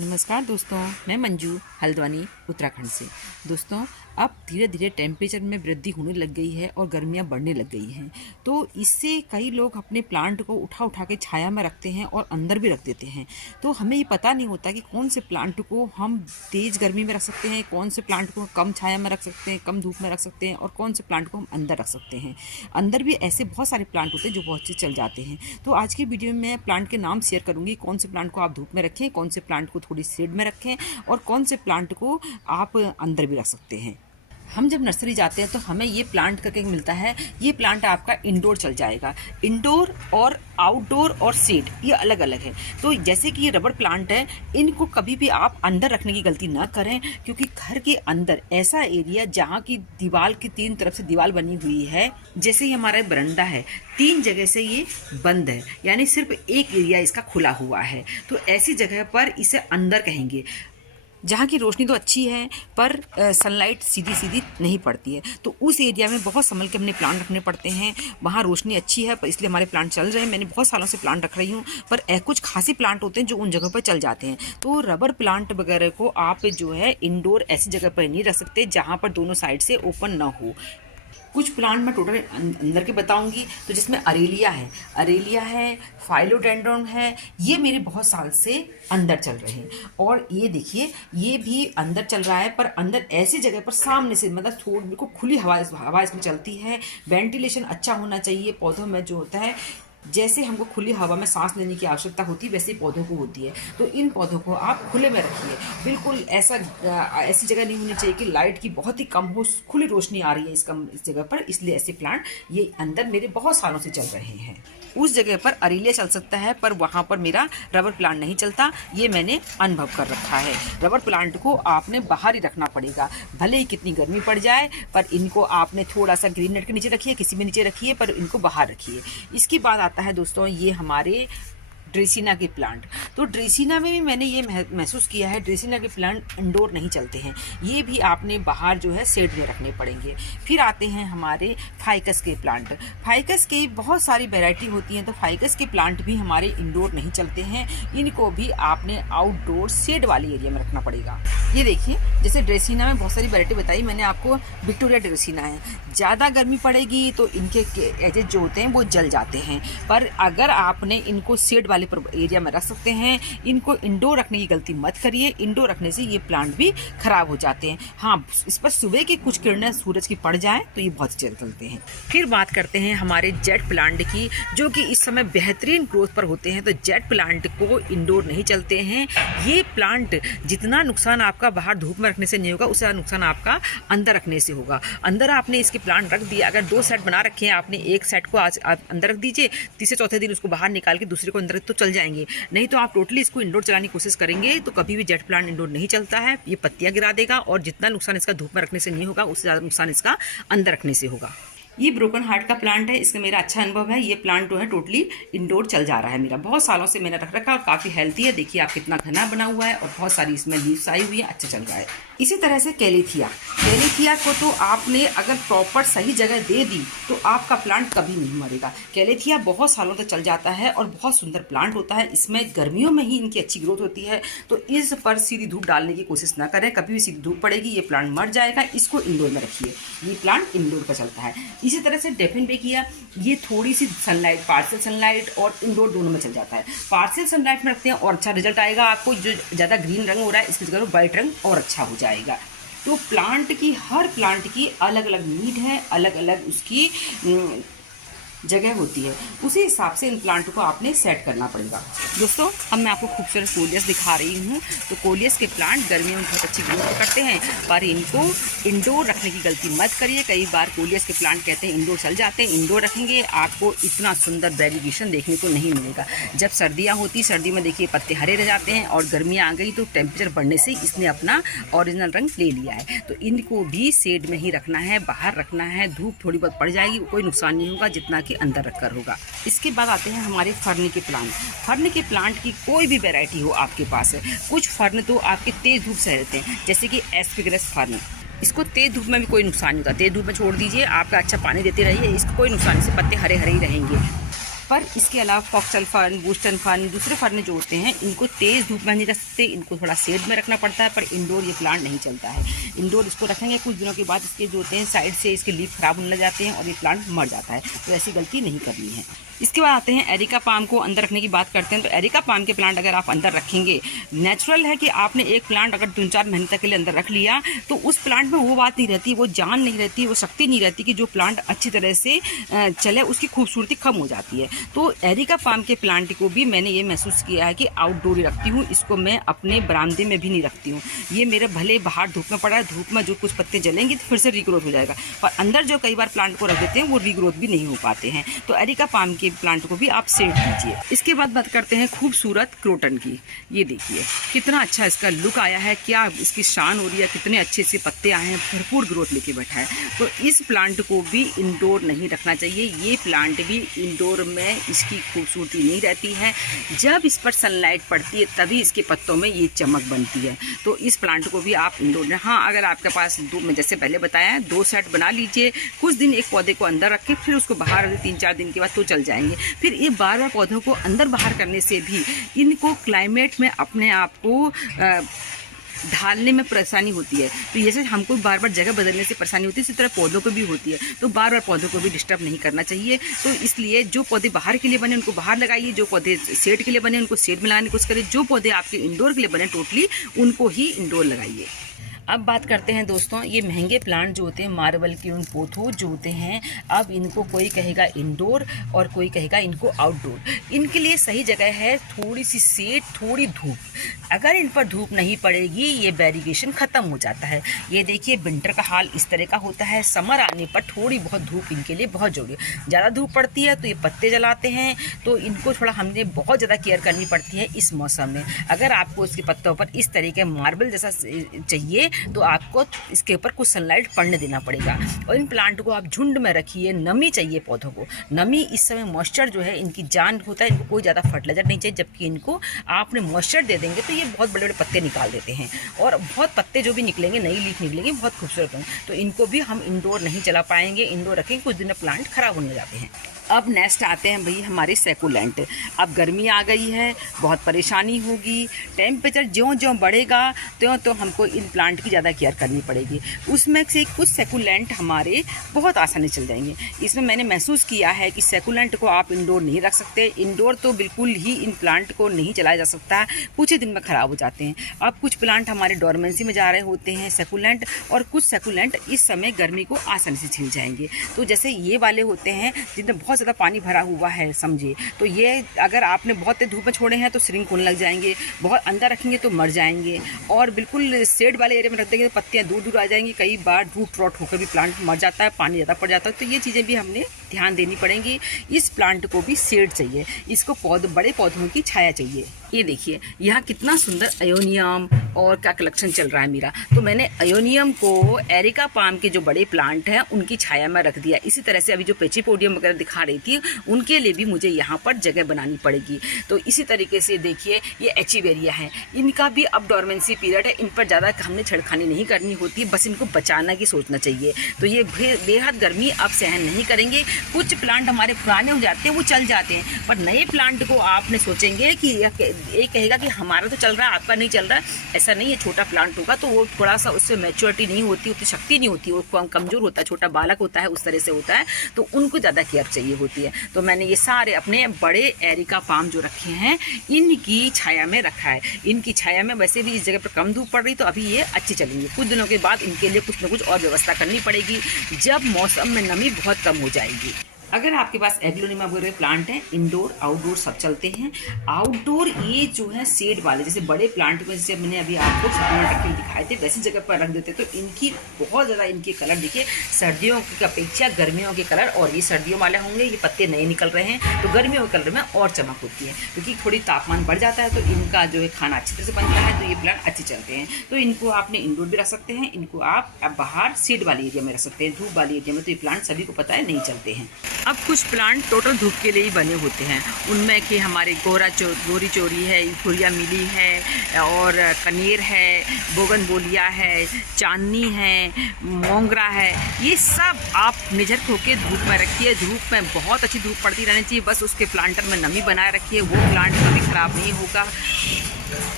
नमस्कार दोस्तों, मैं मंजू हल्द्वानी उत्तराखंड से। दोस्तों, अब धीरे धीरे टेम्परेचर में वृद्धि होने लग गई है और गर्मियां बढ़ने लग गई हैं। तो इससे कई लोग अपने प्लांट को उठा उठा के छाया में रखते हैं और अंदर भी रख देते हैं। तो हमें ये पता नहीं होता कि कौन से प्लांट को हम तेज़ गर्मी में रख सकते हैं, कौन से प्लांट को कम छाया में रख सकते हैं, कम धूप में रख सकते हैं, और कौन से प्लांट को हम अंदर रख सकते हैं। अंदर भी ऐसे बहुत सारे प्लांट होते हैं जो बहुत अच्छे चल जाते हैं। तो आज की वीडियो में मैं प्लांट के नाम शेयर करूँगी, कौन से प्लांट को आप धूप में रखें, कौन से प्लांट को थोड़ी शेड में रखें, और कौन से प्लांट को आप अंदर भी रख सकते हैं। हम जब नर्सरी जाते हैं तो हमें ये प्लांट करके मिलता है। ये प्लांट आपका इंडोर चल जाएगा। इंडोर और आउटडोर और सीड ये अलग अलग है। तो जैसे कि ये रबर प्लांट है, इनको कभी भी आप अंदर रखने की गलती ना करें, क्योंकि घर के अंदर ऐसा एरिया जहाँ की दीवार की 3 तरफ से दीवार बनी हुई है, जैसे ही हमारा बरंडा है, 3 जगह से ये बंद है, यानी सिर्फ एक एरिया इसका खुला हुआ है। तो ऐसी जगह पर इसे अंदर कहेंगे, जहाँ की रोशनी तो अच्छी है पर सनलाइट सीधी सीधी नहीं पड़ती है। तो उस एरिया में बहुत संभल के अपने प्लांट रखने पड़ते हैं। वहाँ रोशनी अच्छी है पर इसलिए हमारे प्लांट चल रहे हैं। मैंने बहुत सालों से प्लांट रख रही हूँ, पर कुछ खासी प्लांट होते हैं जो उन जगह पर चल जाते हैं। तो रबर प्लांट वगैरह को आप जो है इंडोर ऐसी जगह पर नहीं रख सकते जहाँ पर दोनों साइड से ओपन ना हो। कुछ प्लांट मैं टोटल अंदर के बताऊंगी, तो जिसमें अरेलिया है, फाइलोडेंड्रॉन है, ये मेरे बहुत साल से अंदर चल रहे हैं। और ये देखिए, ये भी अंदर चल रहा है, पर अंदर ऐसी जगह पर सामने से, मतलब थोड़ी बिल्कुल खुली हवा इसमें चलती है। वेंटिलेशन अच्छा होना चाहिए पौधों में जो होता है। जैसे हमको खुली हवा में सांस लेने की आवश्यकता होती है, वैसे पौधों को होती है। तो इन पौधों को आप खुले में रखिए। बिल्कुल ऐसी जगह नहीं होनी चाहिए कि लाइट की बहुत ही कम हो, खुली रोशनी आ रही है इस जगह पर। इसलिए ऐसे प्लांट ये अंदर मेरे बहुत सालों से चल रहे हैं। उस जगह पर अरेलिया चल सकता है, पर वहाँ पर मेरा रबर प्लांट नहीं चलता। ये मैंने अनुभव कर रखा है। रबर प्लांट को आपने बाहर ही रखना पड़ेगा, भले ही कितनी गर्मी पड़ जाए, पर इनको आपने थोड़ा सा ग्रीन नेट के नीचे रखिए, किसी भी नीचे रखिए, पर इनको बाहर रखिए। इसके बाद आता है दोस्तों, ये हमारे ड्रेसिना के प्लांट। तो ड्रेसिना में भी मैंने ये महसूस किया है, ड्रेसिना के प्लांट इंडोर नहीं चलते हैं। ये भी आपने बाहर जो है शेड में रखने पड़ेंगे। फिर आते हैं हमारे फाइकस के प्लांट। फाइकस के बहुत सारी वैरायटी होती हैं, तो फाइकस के प्लांट भी हमारे इंडोर नहीं चलते हैं। इनको भी आपने आउटडोर शेड वाली एरिया में रखना पड़ेगा। ये देखिए, जैसे ड्रेसिना में बहुत सारी वैरायटी बताई मैंने आपको। विक्टोरिया ड्रेसिना है, ज़्यादा गर्मी पड़ेगी तो इनके एजेज जो होते हैं वो जल जाते हैं। पर अगर आपने इनको शेड एरिया में रख सकते हैं। इनको इंडोर रखने की गलती मत करिए। इंडोर रखने से ये प्लांट भी खराब हो जाते हैं। हाँ, इस पर सुबह की कुछ किरणें सूरज की पड़ जाएं तो ये बहुत अच्छे चलते हैं। फिर बात करते हैं हमारे जेट प्लांट की, जो कि इस समय बेहतरीन ग्रोथ पर होते हैं। तो जेट प्लांट को इंडोर नहीं चलते हैं। ये प्लांट जितना नुकसान आपका बाहर धूप में रखने से नहीं होगा, उससे ज़्यादा नुकसान आपका अंदर रखने से होगा। अंदर आपने इसके प्लांट रख दिया, अगर 2 सेट बना रखे हैं आपने, एक सेट को आज अंदर रख दीजिए, तीसरे चौथे दिन उसको बाहर निकाल के दूसरे को अंदर, तो चल जाएंगे। नहीं तो आप टोटली इसको इंडोर चलाने की कोशिश करेंगे तो कभी भी जेट प्लांट इंडोर नहीं चलता है। ये पत्तियां गिरा देगा, और जितना नुकसान इसका धूप में रखने से नहीं होगा, उससे ज़्यादा नुकसान इसका अंदर रखने से होगा। ये ब्रोकन हार्ट का प्लांट है, इसका मेरा अच्छा अनुभव है। ये प्लांट जो है टोटली इंडोर चल जा रहा है मेरा, बहुत सालों से मैंने रख रखा, और काफ़ी हेल्थी है। देखिए आप कितना घना बना हुआ है, और बहुत सारी इसमें लीव्स आई हुई है, अच्छा चल रहा है। इसी तरह से कैलेथिया को तो आपने अगर प्रॉपर सही जगह दे दी तो आपका प्लांट कभी नहीं मरेगा। कैलेथिया बहुत सालों तक चल जाता है और बहुत सुंदर प्लांट होता है। इसमें गर्मियों में ही इनकी अच्छी ग्रोथ होती है। तो इस पर सीधी धूप डालने की कोशिश ना करें, कभी भी सीधी धूप पड़ेगी ये प्लांट मर जाएगा। इसको इंडोर में रखिए, ये प्लांट इंडोर का चलता है। इसी तरह से डेफिन बेकिया, ये थोड़ी सी सनलाइट, पार्शियल सनलाइट और इंडोर दोनों में चल जाता है। पार्शियल सनलाइट में रखते हैं और अच्छा रिजल्ट आएगा आपको। जो ज़्यादा ग्रीन रंग हो रहा है इसकी जगह वाइट रंग और अच्छा हो जाएगा। तो हर प्लांट की अलग अलग नीड है, अलग अलग उसकी जगह होती है, उसी हिसाब से इन प्लांट को आपने सेट करना पड़ेगा। दोस्तों, अब मैं आपको खूबसूरत कोलियस दिखा रही हूँ। तो कोलियस के प्लांट गर्मियों में बहुत अच्छी ग्रोथ करते हैं, पर इनको इंडोर रखने की गलती मत करिए। कई बार कोलियस के प्लांट कहते हैं इंडोर चल जाते हैं, इंडोर रखेंगे आपको इतना सुंदर वेरिगेशन देखने को नहीं मिलेगा। जब सर्दियाँ होती, सर्दी में देखिए पत्ते हरे रह जाते हैं, और गर्मियाँ आ गई तो टेम्परेचर बढ़ने से इसने अपना ओरिजिनल रंग ले लिया है। तो इनको भी शेड में ही रखना है, बाहर रखना है। धूप थोड़ी बहुत पड़ जाएगी, कोई नुकसान नहीं होगा जितना कि अंदर रखकर होगा। इसके बाद आते हैं हमारे फर्न के प्लांट। फर्न के प्लांट की कोई भी वैरायटी हो आपके पास है। कुछ फर्न तो आपके तेज धूप से रहते हैं, जैसे कि एस्पिग्रस फर्न। इसको तेज धूप में भी कोई नुकसान नहीं होता, तेज धूप में छोड़ दीजिए, आपका अच्छा पानी देते रहिए, इसको कोई नुकसान नहीं, से पत्ते हरे हरे ही रहेंगे। पर इसके अलावा फॉक्सल फर्न, बूस्टन फर्न, दूसरे फर्न जो होते हैं इनको तेज़ धूप में नहीं रख सकते, इनको थोड़ा शेड में रखना पड़ता है। पर इंडोर ये प्लांट नहीं चलता है। इंडोर इसको रखेंगे कुछ दिनों के बाद इसके जो होते हैं साइड से इसके लीफ खराब होने लग जाते हैं और ये प्लांट मर जाता है। तो ऐसी गलती नहीं करनी है। इसके बाद आते हैं एरिका पाम को अंदर रखने की बात करते हैं। तो एरिका पाम के प्लांट अगर आप अंदर रखेंगे, नेचुरल है कि आपने एक प्लांट अगर 3-4 महीने तक के लिए अंदर रख लिया तो उस प्लांट में वो बात नहीं रहती, वो जान नहीं रहती, वो शक्ति नहीं रहती कि जो प्लांट अच्छी तरह से चले, उसकी खूबसूरती कम हो जाती है। तो एरिका पाम के प्लांट को भी मैंने ये महसूस किया है कि आउटडोर ही रखती हूँ, इसको मैं अपने बरामदे में भी नहीं रखती हूँ। ये मेरे भले बाहर धूप में पड़ा है, धूप में जो कुछ पत्ते जलेंगे तो फिर से रीग्रोथ हो जाएगा, पर अंदर जो कई बार प्लांट को रख देते हैं वो रीग्रोथ भी नहीं हो पाते हैं। तो एरिका पाम के प्लांट को भी आप सेट कीजिए। इसके बाद बात करते हैं खूबसूरत क्रोटन की। ये देखिए कितना अच्छा इसका लुक आया है, क्या इसकी शान हो रही है, कितने अच्छे से पत्ते आए हैं, भरपूर ग्रोथ लेके बैठा है। तो इस प्लांट को भी इंडोर नहीं रखना चाहिए। ये प्लांट भी इंडोर में इसकी खूबसूरती नहीं रहती है। जब इस पर सनलाइट पड़ती है तभी इसके पत्तों में ये चमक बनती है। तो इस प्लांट को भी आप इंडोर में, हाँ अगर आपके पास मैं जैसे पहले बताया 2 सेट बना लीजिए, कुछ दिन एक पौधे को अंदर रखें, फिर उसको बाहर 3-4 दिन के बाद तो चल जाएंगे। फिर ये बार बार पौधों को अंदर बाहर करने से भी इनको क्लाइमेट में अपने आप को ढालने में परेशानी होती है। तो जैसे हमको बार बार जगह बदलने से परेशानी होती है, इसी तरह पौधों को भी होती है। तो बार बार पौधों को भी डिस्टर्ब नहीं करना चाहिए। तो इसलिए जो पौधे बाहर के लिए बने उनको बाहर लगाइए, जो पौधे शेड के लिए बने उनको शेड में लगाने की कोशिश करिए, जो पौधे आपके इंडोर के लिए बने टोटली उनको ही इंडोर लगाइए। अब बात करते हैं दोस्तों, ये महंगे प्लांट जो होते हैं मार्बल के उन पोथो जो होते हैं, अब इनको कोई कहेगा इंडोर और कोई कहेगा इनको आउटडोर। इनके लिए सही जगह है थोड़ी सी शेड, थोड़ी धूप। अगर इन पर धूप नहीं पड़ेगी ये वेरिगेशन ख़त्म हो जाता है। ये देखिए विंटर का हाल इस तरह का होता है, समर आने पर थोड़ी बहुत धूप इनके लिए बहुत जरूरी है। ज़्यादा धूप पड़ती है तो ये पत्ते जलाते हैं, तो इनको थोड़ा हमने बहुत ज़्यादा केयर करनी पड़ती है इस मौसम में। अगर आपको इसके पत्तों पर इस तरीके मार्बल जैसा चाहिए तो आपको इसके ऊपर कुछ सनलाइट पड़ने देना पड़ेगा। और इन प्लांट को आप झुंड में रखिए, नमी चाहिए पौधों को। नमी इस समय मॉइस्चर जो है इनकी जान होता है, इनको कोई ज़्यादा फर्टिलाइजर नहीं चाहिए, जबकि इनको आपने मॉइस्चर दे देंगे तो ये बहुत बड़े बड़े पत्ते निकाल देते हैं और बहुत पत्ते जो भी निकलेंगे, नई लीफ निकलेंगी, बहुत खूबसूरत होंगे। तो इनको भी हम इंडोर नहीं चला पाएंगे, इंडोर रखेंगे कुछ दिन में प्लांट खराब होने जाते हैं। अब नेक्स्ट आते हैं भाई हमारे सैकुलेंट। अब गर्मी आ गई है, बहुत परेशानी होगी, टेम्परेचर ज्यों ज्यों बढ़ेगा त्यों तो हमको इन प्लांट की ज़्यादा केयर करनी पड़ेगी। उसमें से कुछ सैकुलेंट हमारे बहुत आसानी चल जाएंगे। इसमें मैंने महसूस किया है कि सैकुलेंट को आप इंडोर नहीं रख सकते, इंडोर तो बिल्कुल ही इन प्लांट को नहीं चलाया जा सकता, कुछ ही दिन में ख़राब हो जाते हैं। अब कुछ प्लांट हमारे डोरमेंसी में जा रहे होते हैं सैकुलेंट, और कुछ सैकुलेंट इस समय गर्मी को आसानी से झेल जाएंगे। तो जैसे ये वाले होते हैं जिनमें बहुत ज़्यादा पानी भरा हुआ है समझिए, तो ये अगर आपने बहुत तेज धूप में छोड़े हैं तो श्रिंक होने लग जाएंगे, बहुत अंदर रखेंगे तो मर जाएंगे, और बिल्कुल शेड वाले एरिया में रख देंगे तो पत्तियाँ दूर दूर आ जाएंगी, कई बार रूट रॉट होकर भी प्लांट मर जाता है, पानी ज़्यादा पड़ जाता है। तो ये चीज़ें भी हमने ध्यान देनी पड़ेंगी। इस प्लांट को भी शेड चाहिए, इसको बड़े पौधों की छाया चाहिए। ये देखिए यहाँ कितना सुंदर अयोनियम और क्या कलेक्शन चल रहा है मेरा। तो मैंने अयोनियम को एरिका पाम के जो बड़े प्लांट हैं उनकी छाया में रख दिया। इसी तरह से अभी जो पेचिपोडियम वगैरह दिखा रही थी उनके लिए भी मुझे यहाँ पर जगह बनानी पड़ेगी। तो इसी तरीके से देखिए ये एचिवेरिया है, इनका भी अब डोरमेंसी पीरियड है, इन पर ज़्यादा हमने छेड़खानी नहीं करनी होती, बस इनको बचाना की सोचना चाहिए। तो ये बेहद गर्मी अब सहन नहीं करेंगे। कुछ प्लांट हमारे पुराने हो जाते हैं, वो चल जाते हैं, पर नए प्लांट को आपने सोचेंगे कि एक कहेगा कि हमारा तो चल रहा है आपका नहीं चल रहा है, ऐसा नहीं है। छोटा प्लांट होगा तो वो थोड़ा सा उससे मैच्योरिटी नहीं होती, उतनी शक्ति नहीं होती, वो कमजोर होता है, छोटा बालक होता है, उस तरह से होता है, तो उनको ज़्यादा केयर चाहिए होती है। तो मैंने ये सारे अपने बड़े एरिका पाम जो रखे हैं इनकी छाया में रखा है। इनकी छाया में वैसे भी इस जगह पर कम धूप पड़ रही तो अभी ये अच्छी चलेंगे। कुछ दिनों के बाद इनके लिए कुछ ना कुछ और व्यवस्था करनी पड़ेगी जब मौसम में नमी बहुत कम हो जाएगी। अगर आपके पास एग्लोनिमा वगैरह प्लांट हैं, इंडोर आउटडोर सब चलते हैं। आउटडोर ये जो है शेड वाले, जैसे बड़े प्लांट में जैसे मैंने अभी आपको सप्लीमेंट रखे हुए दिखाए थे वैसी जगह पर रख देते तो इनकी बहुत ज़्यादा इनके कलर देखिए सर्दियों की अपेक्षा गर्मियों के कलर, और ये सर्दियों वाले होंगे, ये पत्ते नए निकल रहे हैं तो गर्मियों के कलर में और चमक होती है, क्योंकि थोड़ी तापमान बढ़ जाता है तो इनका जो है खाना अच्छी तरह से बनता है, तो ये प्लांट अच्छे चलते हैं। तो इनको आपने इंडोर भी रख सकते हैं, इनको आप बाहर शेड वाले एरिया में रख सकते हैं, धूप वाले एरिया में तो ये प्लांट सभी को पता है नहीं चलते हैं। अब कुछ प्लांट टोटल धूप के लिए ही बने होते हैं, उनमें कि हमारे गोरी चोरी है, इफोरिया मिली है, और कनेर है, बोगनवेलिया है, चांदनी है, मोंगरा है। ये सब आप निझर होके धूप में रखिए। धूप में बहुत अच्छी धूप पड़ती रहनी चाहिए, बस उसके प्लांटर में नमी बनाए रखिए, वो प्लांट कभी ख़राब नहीं होगा।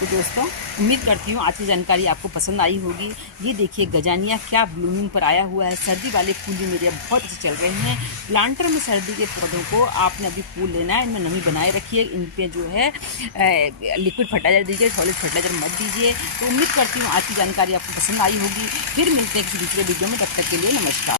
तो दोस्तों, उम्मीद करती हूँ आज की जानकारी आपको पसंद आई होगी। ये देखिए गजानिया क्या ब्लूमिंग पर आया हुआ है। सर्दी वाले फूल भी मेरे बहुत अच्छे चल रहे हैं। प्लांटर में सर्दी के पौधों को आपने अभी फूल लेना है, इनमें नमी बनाए रखिए, इन पे जो है लिक्विड फर्टिलाइजर दीजिए, सॉलिड फर्टिलाइजर मत दीजिए। तो उम्मीद करती हूँ आज की जानकारी आपको पसंद आई होगी। फिर मिलते हैं किसी दूसरे वीडियो में, तब तक के लिए नमस्कार।